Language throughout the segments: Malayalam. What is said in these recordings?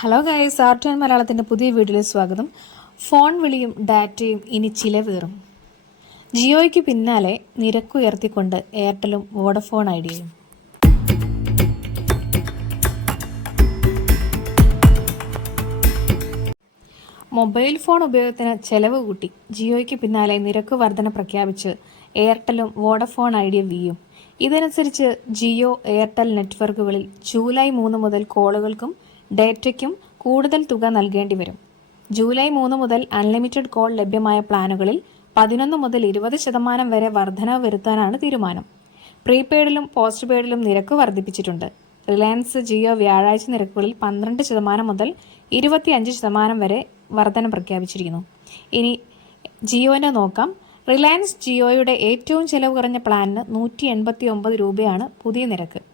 ഹലോ ഗൈസ് ആർട്ട് ആൻഡ് മലയാളത്തിന്റെ പുതിയ വീഡിയോയിലേക്ക് സ്വാഗതം. ഫോൺ വിളിയും ഡാറ്റയും ഇനി ചിലവേറും. ജിയോയ്ക്ക് പിന്നാലെ നിരക്കുയർത്തിക്കൊണ്ട് എയർടെലും വോഡഫോൺ ഐഡിയയും. മൊബൈൽ ഫോൺ ഉപയോഗത്തിന് ചെലവ് കൂട്ടി. ജിയോയ്ക്ക് പിന്നാലെ നിരക്ക് വർധന പ്രഖ്യാപിച്ച് എയർടെലും വോഡഫോൺ ഐഡിയ വിയും. ഇതനുസരിച്ച് ജിയോ എയർടെൽ നെറ്റ്വർക്കുകളിൽ ജൂലൈ മൂന്ന് മുതൽ കോളുകൾക്കും ഡേറ്റയ്ക്കും കൂടുതൽ തുക നൽകേണ്ടി വരും. ജൂലൈ മൂന്ന് മുതൽ അൺലിമിറ്റഡ് കോൾ ലഭ്യമായ പ്ലാനുകളിൽ പതിനൊന്ന് മുതൽ ഇരുപത് ശതമാനം വരെ വർധനവ് വരുത്താനാണ് തീരുമാനം. പ്രീപെയ്ഡിലും പോസ്റ്റ് പെയ്ഡിലും നിരക്ക് വർദ്ധിപ്പിച്ചിട്ടുണ്ട്. റിലയൻസ് ജിയോ വ്യാഴാഴ്ച നിരക്കുകളിൽ പന്ത്രണ്ട് ശതമാനം മുതൽ ഇരുപത്തിയഞ്ച് ശതമാനം വരെ വർധന പ്രഖ്യാപിച്ചിരിക്കുന്നു. ഇനി ജിയോനെ നോക്കാം. റിലയൻസ് ജിയോയുടെ ഏറ്റവും ചെലവ് കുറഞ്ഞ പ്ലാനിന് നൂറ്റി എൺപത്തി ഒമ്പത് രൂപയാണ് പുതിയ നിരക്ക്.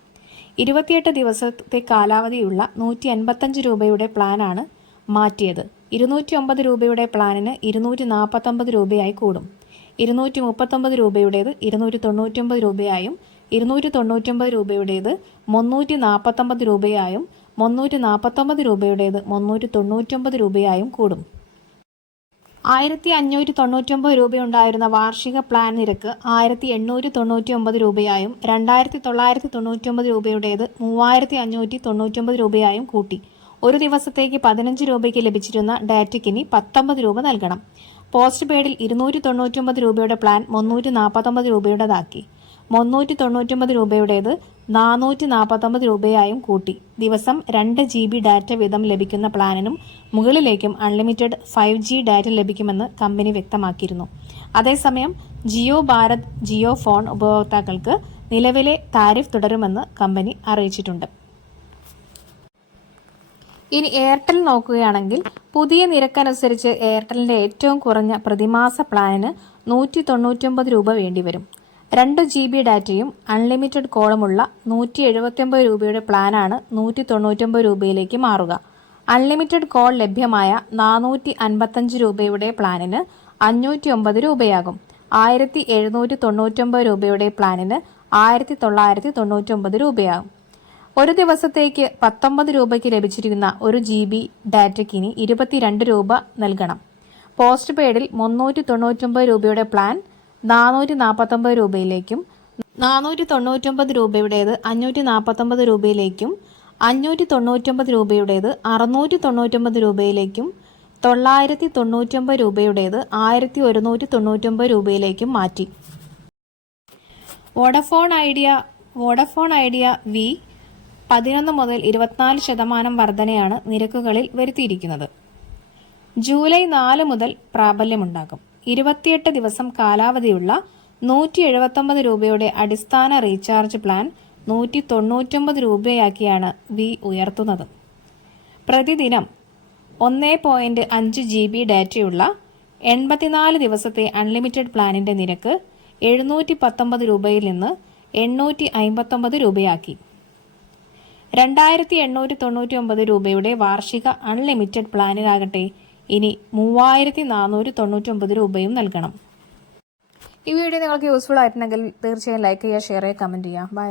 ഇരുപത്തിയെട്ട് ദിവസത്തെ കാലാവധിയുള്ള നൂറ്റി എൺപത്തഞ്ച് രൂപയുടെ പ്ലാനാണ് മാറ്റിയത്. ഇരുന്നൂറ്റി ഒമ്പത് രൂപയുടെ പ്ലാനിന് ഇരുന്നൂറ്റി നാൽപ്പത്തൊമ്പത് രൂപയായി കൂടും. ഇരുന്നൂറ്റി മുപ്പത്തൊമ്പത് രൂപയുടേത് ഇരുന്നൂറ്റി തൊണ്ണൂറ്റൊമ്പത് രൂപയായും ഇരുന്നൂറ്റി തൊണ്ണൂറ്റൊമ്പത് രൂപയുടേത് മുന്നൂറ്റി നാൽപ്പത്തൊമ്പത് രൂപയായും മുന്നൂറ്റി നാൽപ്പത്തൊമ്പത് രൂപയുടേത് മുന്നൂറ്റി തൊണ്ണൂറ്റൊമ്പത് രൂപയായും കൂടും. ആയിരത്തി അഞ്ഞൂറ്റി തൊണ്ണൂറ്റൊമ്പത് രൂപയുണ്ടായിരുന്ന വാർഷിക പ്ലാൻ നിരക്ക് ആയിരത്തി എണ്ണൂറ്റി തൊണ്ണൂറ്റി ഒമ്പത് രൂപയായും രണ്ടായിരത്തി തൊള്ളായിരത്തി തൊണ്ണൂറ്റൊമ്പത് രൂപയുടേത് മൂവായിരത്തി അഞ്ഞൂറ്റി തൊണ്ണൂറ്റൊമ്പത് രൂപയായും കൂട്ടി. ഒരു ദിവസത്തേക്ക് പതിനഞ്ച് രൂപയ്ക്ക് ലഭിച്ചിരുന്ന ഡാറ്റയ്ക്കിനി പത്തൊമ്പത് രൂപ നൽകണം. പോസ്റ്റ് പെയ്ഡിൽ ഇരുന്നൂറ്റി തൊണ്ണൂറ്റൊമ്പത് രൂപയുടെ പ്ലാൻ മുന്നൂറ്റി നാൽപ്പത്തൊമ്പത് രൂപയുടേതാക്കി. മുന്നൂറ്റി തൊണ്ണൂറ്റൊമ്പത് രൂപയുടേത് നാനൂറ്റി നാൽപ്പത്തൊമ്പത് രൂപയായും കൂട്ടി. ദിവസം രണ്ട് ജി ബി ഡാറ്റ വീതം ലഭിക്കുന്ന പ്ലാനിനും മുകളിലേക്കും അൺലിമിറ്റഡ് ഫൈവ് ജി ഡാറ്റ ലഭിക്കുമെന്ന് കമ്പനി വ്യക്തമാക്കിയിരുന്നു. അതേസമയം ജിയോ ഭാരത് ജിയോ ഫോൺ ഉപഭോക്താക്കൾക്ക് നിലവിലെ താരിഫ് തുടരുമെന്ന് കമ്പനി അറിയിച്ചിട്ടുണ്ട്. ഇനി എയർടെൽ നോക്കുകയാണെങ്കിൽ പുതിയ നിരക്കനുസരിച്ച് എയർടെലിന്റെ ഏറ്റവും കുറഞ്ഞ പ്രതിമാസ പ്ലാനിന് നൂറ്റി തൊണ്ണൂറ്റൊമ്പത് രൂപ വേണ്ടിവരും. രണ്ട് ജി ബി ഡാറ്റയും അൺലിമിറ്റഡ് കോളുമുള്ള നൂറ്റി എഴുപത്തിയൊമ്പത് രൂപയുടെ പ്ലാനാണ് നൂറ്റി തൊണ്ണൂറ്റൊമ്പത് രൂപയിലേക്ക് മാറുക. അൺലിമിറ്റഡ് കോൾ ലഭ്യമായ നാനൂറ്റി അൻപത്തഞ്ച് രൂപയുടെ പ്ലാനിന് അഞ്ഞൂറ്റി ഒമ്പത് രൂപയാകും. ആയിരത്തി എഴുന്നൂറ്റി തൊണ്ണൂറ്റൊമ്പത് രൂപയുടെ പ്ലാനിന് ആയിരത്തി തൊള്ളായിരത്തി തൊണ്ണൂറ്റൊമ്പത് രൂപയാകും. ഒരു ദിവസത്തേക്ക് പത്തൊമ്പത് രൂപയ്ക്ക് ലഭിച്ചിരിക്കുന്ന ഒരു ജി ബി ഡാറ്റയ്ക്ക് ഇനി ഇരുപത്തിരണ്ട് രൂപ നൽകണം. പോസ്റ്റ് പെയ്ഡിൽ മുന്നൂറ്റി തൊണ്ണൂറ്റൊമ്പത് രൂപയുടെ പ്ലാൻ നാനൂറ്റി നാൽപ്പത്തൊമ്പത് രൂപയിലേക്കും നാനൂറ്റി തൊണ്ണൂറ്റൊമ്പത് രൂപയുടേത് അഞ്ഞൂറ്റി നാൽപ്പത്തൊമ്പത് രൂപയിലേക്കും അഞ്ഞൂറ്റി തൊണ്ണൂറ്റൊമ്പത് രൂപയുടേത് അറുന്നൂറ്റി തൊണ്ണൂറ്റൊമ്പത് രൂപയിലേക്കും തൊള്ളായിരത്തി തൊണ്ണൂറ്റൊമ്പത് രൂപയുടേത് ആയിരത്തി ഒരുന്നൂറ്റി തൊണ്ണൂറ്റൊമ്പത് രൂപയിലേക്കും മാറ്റി. Vodafone Idea Vodafone Idea Vi പതിനൊന്ന് മുതൽ ഇരുപത്തിനാല് ശതമാനം വർധനയാണ് നിരക്കുകളിൽ വരുത്തിയിരിക്കുന്നത്. ജൂലൈ നാല് മുതൽ പ്രാബല്യമുണ്ടാകും. ഇരുപത്തിയെട്ട് ദിവസം കാലാവധിയുള്ള നൂറ്റി എഴുപത്തൊമ്പത് രൂപയുടെ അടിസ്ഥാന റീചാർജ് പ്ലാൻ നൂറ്റി തൊണ്ണൂറ്റൊമ്പത് രൂപയാക്കിയാണ് വി ഉയർത്തുന്നത്. പ്രതിദിനം ഒന്ന് പോയിന്റ് അഞ്ച് ജി ബി ഡാറ്റയുള്ള എൺപത്തിനാല് ദിവസത്തെ അൺലിമിറ്റഡ് പ്ലാനിന്റെ നിരക്ക് എഴുന്നൂറ്റി പത്തൊമ്പത് രൂപയിൽ നിന്ന് എണ്ണൂറ്റി അമ്പത്തൊമ്പത് രൂപയാക്കി. രണ്ടായിരത്തി എണ്ണൂറ്റി തൊണ്ണൂറ്റി ഒമ്പത് രൂപയുടെ വാർഷിക അൺലിമിറ്റഡ് പ്ലാനിലാകട്ടെ ഇനി മൂവായിരത്തി നാനൂറ്റി തൊണ്ണൂറ്റി ഒമ്പത് രൂപയും നൽകണം. ഈ വീഡിയോ നിങ്ങൾക്ക് യൂസ്ഫുൾ ആയിട്ടുണ്ടെങ്കിൽ തീർച്ചയായും ലൈക്ക് ചെയ്യുക ഷെയർ ചെയ്യുക കമന്റ് ചെയ്യുക. ബൈ